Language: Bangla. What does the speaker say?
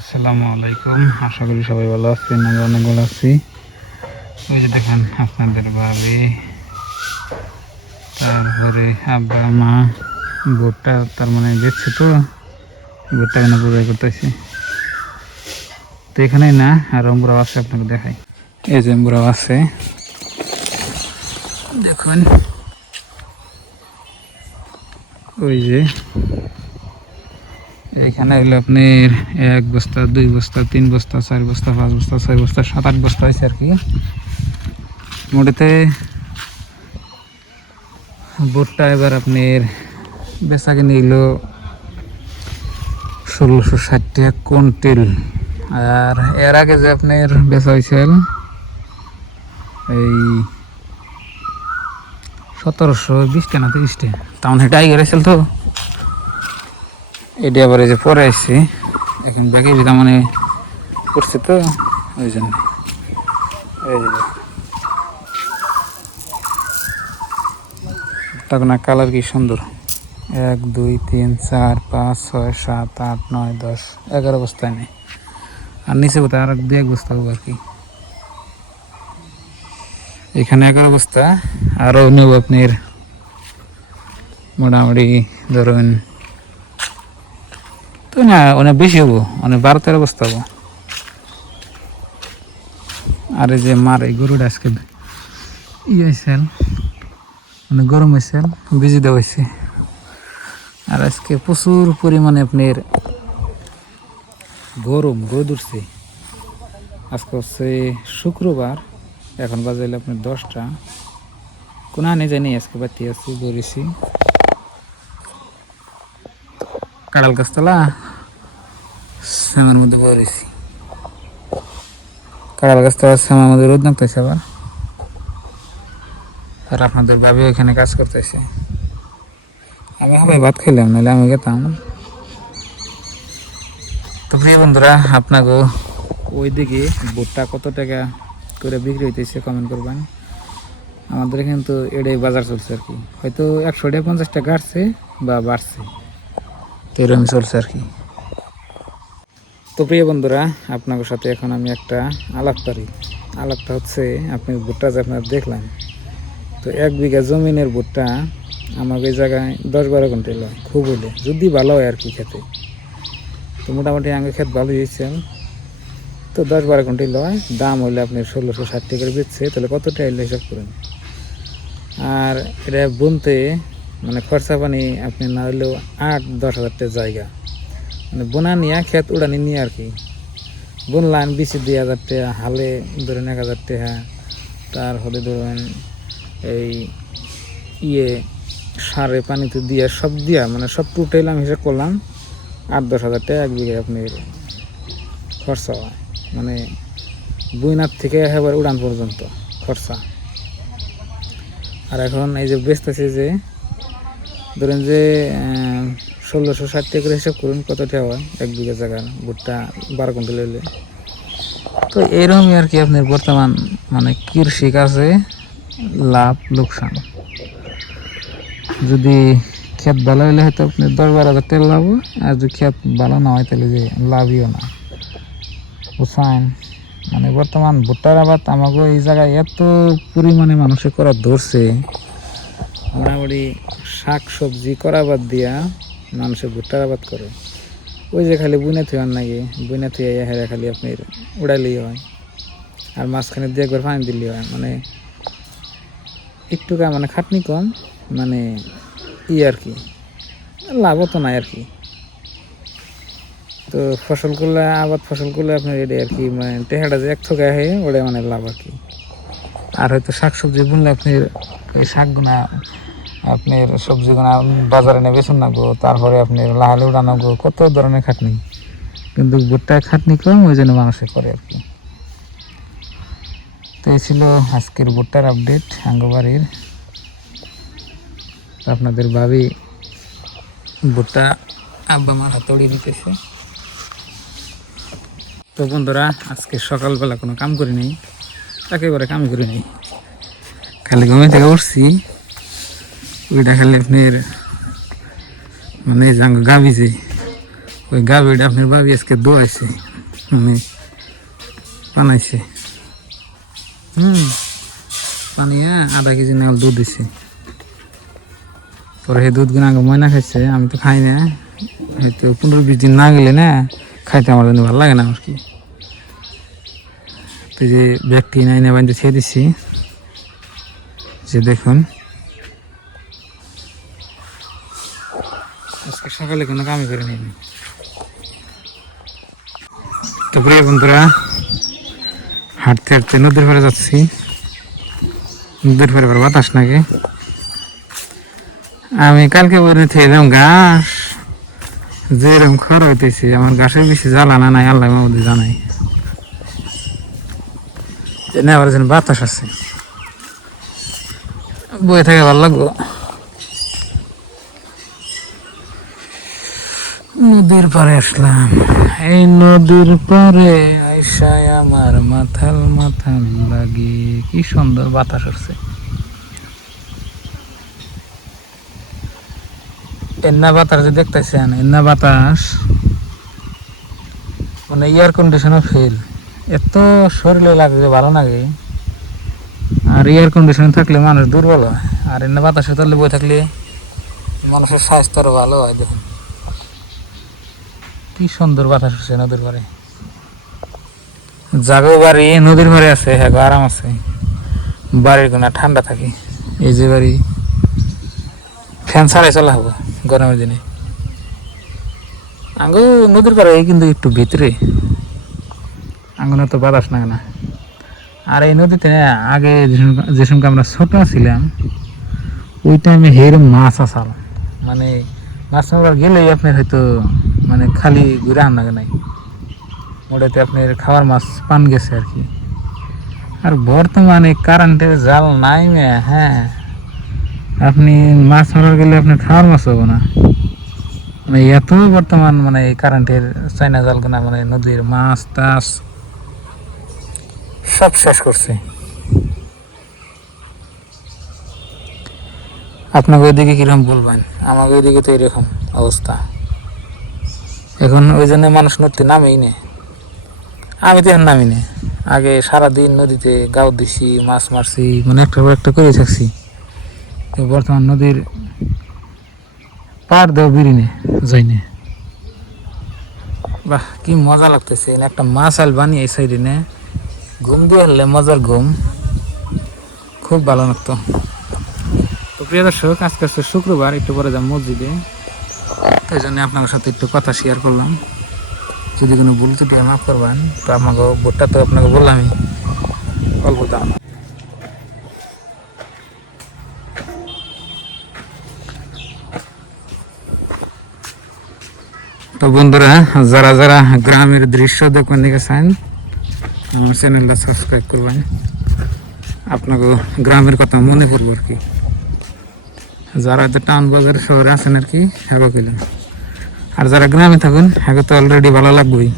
আসসালামু আলাইকুম, আশা করি সবাই ভালো আছেন। আমি অনেক ভালো আছি। ওই যে দেখেন আপনাদের ভাবি, তারপরে আব্বা মা ভুট্টা তার মানে দেখছে তো ভুট্টা কেন বোঝাই করতেছে। তো এখানেই না আর অম্বুরাও আছে, আপনাকে দেখাই। এই যে অম্বুরাও আছে দেখুন, ওই যে এখানে হইলো আপনার 1 বস্তা 2 বস্তা 3 বস্তা 4 বস্তা 5 বস্তা 6 বস্তা 7-8 বস্তা হয়েছে আর কি। মোটেতে ভুট্টা এবার আপনার বেচা কিনে এলো 1660 টাকা কুইন্টাল। আর এর আগে যে আপনার বেচা হয়েছিল এই 1720 টাকা না 30 টাকা, তেমন হেঁটাই গেছিল। তো এটি আবার এই যে পরে আসছে, এখন ব্যাগে বিধা মানে করছে তো ওই জন্য। এই যে তখন কালার কি সুন্দর, 1 2 3 4 5 6 7 8 9 10 11 বস্তায় নেই। আর নিচে বোধহয় আর 2-1 বস্তা হবে আর কি। এখানে 11 বস্তা, আরও নেব আপনার মোটামুটি ধরুন তো না অনেক বেশি হবো, অনেক 12-13 বস্তা হবো। আর এই যে মার এই গরুটা আজকে হয়েছিল, মানে গরম হয়েছিল, বিজি দেওয়া হয়েছে। আর আজকে প্রচুর পরিমাণে আপনার গরম রোদ উঠছে। আজকে হচ্ছে শুক্রবার, এখন বাজে হলো আপনার 10টা। কোনো আনে জানি আজকে বাতি আছি বেরিয়েছি কাঁড়াল গাছতলা শ্যামার মধ্যে বেরিয়েছি। কাঁড়াল গাছতলা শ্যামার মধ্যে রোদ নামতেছে আবার। আর আপনাদের ভাবি এখানে কাজ করতেছে। আমি সবাই ভাত খাইলাম, নাহলে আমি গেতাম। তো প্রিয় বন্ধুরা, আপনাকে ওইদিকে ভুট্টা কত টাকা করে বিক্রি হইতেছে কমেন্ট করবেন। আমাদের এখানে তো এটাই বাজার চলছে আর কি, হয়তো 100 টাকা 50 টাকা কাটছে বা বাড়ছে, তো এরকম চলছে আর কি। তো প্রিয় বন্ধুরা, আপনাদের সাথে এখন আমি একটা আলাপ করি। আলাপটা হচ্ছে, আপনি ভুট্টা যে আপনার দেখলাম, তো 1 বিঘা জমিনের ভুট্টা আমাকে এই জায়গায় 10-12 কুইন্টাল হয়, খুব হলে যদি ভালো হয় আর কি খেতে। তো মোটামুটি আগে ক্ষেত ভালো হয়েছে, তো 10-12 কুইন্টাল হয়। দাম হলে আপনি 1660 টাকা করে বেচছে, তাহলে কত টাকা এলে হিসাব করেন। আর এটা বুনতে মানে খরচা পানি আপনি না হলেও 8-10 হাজার টাকা জায়গা, মানে বোনা নিয়ে ক্ষেত উড়ানি নিয়ে আর কি। বুনলাম 20-2 হাজার টাকা, হালে ধরেন 1000 টাকা, তারপরে ধরেন এই সারে পানিতে দিয়া সব দিয়া মানে সব টোটাল আমি হিসাব করলাম 8-10 হাজার টাকা 1 বিঘা আপনার খরচা হয়, মানে বুইনার থেকে একেবারে উড়ান পর্যন্ত খরচা। আর এখন এই যে বেচতেছে যে ধরেন যে 1660 টাকা করে হিসাব করুন কত টাকা হয় 1 বিঘা জায়গার ভুট্টা 12 কুইন্টাল হলে। তো এরকমই আর কি আপনার বর্তমান মানে কৃষি কাজে লাভ লোকসান। যদি ক্ষেত ভালো হলে হয়তো আপনি 10-12 হাজার টাকা লাভ, আর যদি ক্ষেত ভালো না হয় তাহলে যে লাভইও না, বুঝছেন। মানে বর্তমান ভুট্টার আবাদ আমাকে এই জায়গায় এত পরিমাণে মানুষে করা ধরছে, মোটামুটি শাক সবজি করা বাদ দিয়া মানুষে ভুট্টার আবাদ করে। ওই যে খালি বুনে থুয়ার নাকি, বুনে থুয়ে হেরে খালি আপনার উড়াইলেই হয়, আর মাঝখানে দিয়ে একবার পানি দিলেই হয়। মানে একটুকা মানে খাটনি কম, মানে আর কি লাভও তো নাই আর কি। তো ফসল করলে আবাদ ফসল করলে আপনার এটা আর কি, মানে টেহাটা যে এক থোকা হয়ে ওটা মানে লাভ আর কি। আর হয়তো শাক সবজি বুনলে আপনি ওই শাকগুনা আপনার সবজিগুনা বাজারে নিয়ে বেচুন নাগো, তারপরে আপনি লাহালে উড়ানাগো, কত ধরনের খাটনি। কিন্তু ভুট্টায় খাটনি কম, ওই জন্য মানুষে করে আর কি। তো এই ছিল আজকের ভুট্টার আপডেট আঙ্গবাড়ির। আপনাদের ভাবি ভুট্টা আব্বা মার হাতড়ি নিতেছে। তো বন্ধুরা, আজকে সকালবেলা কোনো কাম করি নাই, একেবারে কাম করি নাই, খালি ঘুমে থেকে উঠছি। ওইটা খালি আপনার মানে গাভি যে ওই গাভিটা আপনার ভাবি আজকে দোয়াইছে। মানে বানাইছে বানিয়ে আধা কেজি নাল দুধ দিছে পরে সেই দুধ গুলো আগে ময়না খাইছে আমি তো খাই না হয়তো 15-20 দিন না গেলে না খাইতে আমার জন্য ভালো লাগে না আর কি তো যে ব্যক্তি নাই না বান্ধে ছেড়ে দিচ্ছি যে দেখুন আজকে সকালে কোনো কামই করে নিইনি তো প্রিয় বন্ধুরা হাঁটতে হাঁটতে নদীর পাড়ে যাচ্ছি নদীর পাড়ে বাতাস নাকি আমি কালকে বলে এলাম ঘাস যেরকম খর হইতেছে আমার ঘাসের বেশি জ্বালানা নাই আল্লাহ মধ্যে জানাই আবার যেন বাতাস আছে বয়ে থাকে ভালো লাগবো নদীর পাড়ে আসলাম এই নদীর পাড়ে আইসায় আমার মাথাল মাথাল লাগে কি সুন্দর বাতাস আসছে এন্না বাতাস যে দেখতেছেন এন্না বাতাস মানে এয়ার কন্ডিশনও ফেল এত শরীরে লাগে ভালো লাগে আর এয়ার কন্ডিশন থাকলে মানুষ দুর্বল হয় আর এন্না বাতাসে তলে বয়ে থাকলে মানুষের স্বাস্থ্য ভালো হয় দেখুন কি সুন্দর বাতাস হচ্ছে নদীর পাড়ে জাগো বাড়ি নদীর পাড়ে আছে হ্যাঁ আরাম আছে বাড়ির কোনা ঠান্ডা থাকে এই যে বাড়ি ফ্যান ছাড়াই চলা হবো গরমের দিনে আঙ্গু নদীর পাড়ে কিন্তু একটু ভিতরে আঙ্গুনে তো বাতাস লাগে না আর এই নদীতে আগে যে সময় আমরা ছোট ছিলাম ওই টাইমে হের মাছ আসাল মানে মাছ মারার গেলেই আপনার হয়তো মানে খালি ঘুরে আন লাগে নাই ওটাতে আপনার খাওয়ার মাছ পান গেছে আর কি আর বর্তমানে কারেন্টের জাল নাই হ্যাঁ আপনি মাছ মারার গেলে আপনার খাওয়ার মাছ হবো না মানে এত বর্তমান মানে কারেন্টের চাইনা জাল কেনা মানে নদীর মাছ টাছ সব শেষ করছে আপনাকে ওইদিকে কিরকম বলবেন আমাকে ওইদিকে তো এরকম অবস্থা এখন ওই জন্য মানুষ নদীতে নামেই নে আমি তো এখন নামি না আগে সারাদিন নদীতে গাও দিছি মাছ মারছি মানে একটা একটা করে থাকছি বর্তমান নদীর পার দেও বিরিনে যাইনে বাহ কি মজা লাগতেছে একটা মাছ আল বানিয়ে এই সাইডে নে ঘুম দিয়ে হলে মজার ঘুম খুব ভালো লাগতো তো প্রিয় দর্শক আজকে হচ্ছে শুক্রবার একটু পরে যাম মসজিদে এই জন্য আপনার সাথে একটু কথা শেয়ার করলাম যদি কোনো ভুল ত্রুটি মাফ করবেন তো আমাকে ভোটটা তো আপনাকে বললামই অল্প দাম তো বন্ধুরা যারা যারা গ্রামের দৃশ্য দেখবেন দেখেছেন আমার চ্যানেলটা সাবস্ক্রাইব করবেন আপনাকে গ্রামের কথা মনে করবো আর কি যারা হয়তো টাউন বাজার শহরে আছেন আর কি হ্যাঁ কিলো আর যারা গ্রামে থাকুন হ্যাঁ তো অলরেডি ভালো লাগবেই